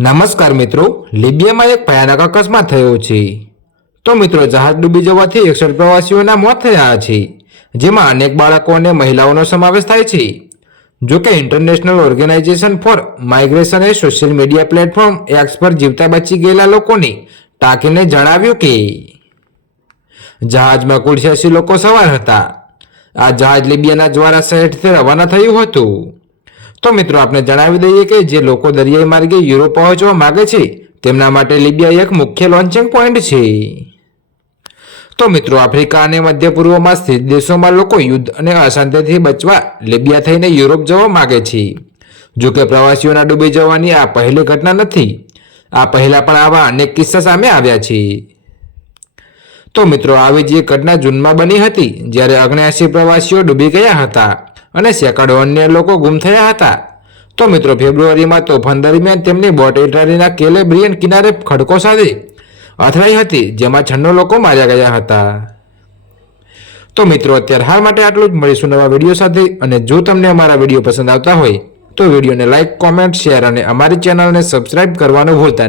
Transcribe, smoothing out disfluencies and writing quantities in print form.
નમસ્કાર મિત્રો, લિબિયામાં એક ભયાનક અકસ્માત થયો છે। તો મિત્રો, જહાજ ડૂબી જવાથી 61 પ્રવાસીઓના મોત થયા છે, જેમાં અનેક બાળકો અને મહિલાઓનો સમાવેશ થાય છે। જો કે ઇન્ટરનેશનલ ઓર્ગેનાઇઝેશન ફોર માઇગ્રેશન એ સોશિયલ મીડિયા પ્લેટફોર્મ એક્સ પર જીવતા બચી ગયેલા લોકોને ટાંકીને જણાવ્યું કે જહાજમાં કુલ 86 લોકો સવાર હતા। આ જહાજ લિબિયાના જ્વારા શહેરથી રવાના થયું હતું। તો મિત્રો, આપણે જણાવી દઈએ કે જે લોકો દરિયાઈ માર્ગે યુરોપ પહોંચવા માંગે છે તેમના માટે લિબિયા એક મુખ્ય લોન્ચિંગ પોઈન્ટ છે। તો મિત્રો, આફ્રિકા અને મધ્ય પૂર્વમાં સ્થિત દેશોમાં લોકો યુદ્ધ અને અશાંતિથી બચવા લિબિયા થઈને યુરોપ જવા માંગે છે। જો કે પ્રવાસીઓના ડૂબી જવાની આ પહેલી ઘટના નથી। આ પહેલા પણ આવા અનેક કિસ્સા સામે આવ્યા છે। તો મિત્રો, આવી જ એક ઘટના જૂનમાં બની હતી, જ્યારે 79 પ્રવાસીઓ ડૂબી ગયા હતા અને સેંકડો અન્ય લોકો ગુમ થયા હતા। તો મિત્રો, ફેબ્રુઆરીમાં તોફાન દરમિયાન તેમની બોટ ઇટાલીના કેલેબ્રિયન કિનારે ખડકો સાથે અથડાઈ હતી, જેમાં 96 લોકો માર્યા ગયા હતા। તો મિત્રો, અત્યારે હાલ માટે આટલું જ। મળીશું નવા વિડીયો સાથે। અને જો તમને અમારા વિડીયો પસંદ આવતા હોય તો વિડીયોને લાઇક, કોમેન્ટ, શેર અને અમારી ચેનલને સબસ્ક્રાઇબ કરવાનું ભૂલતા નહીં।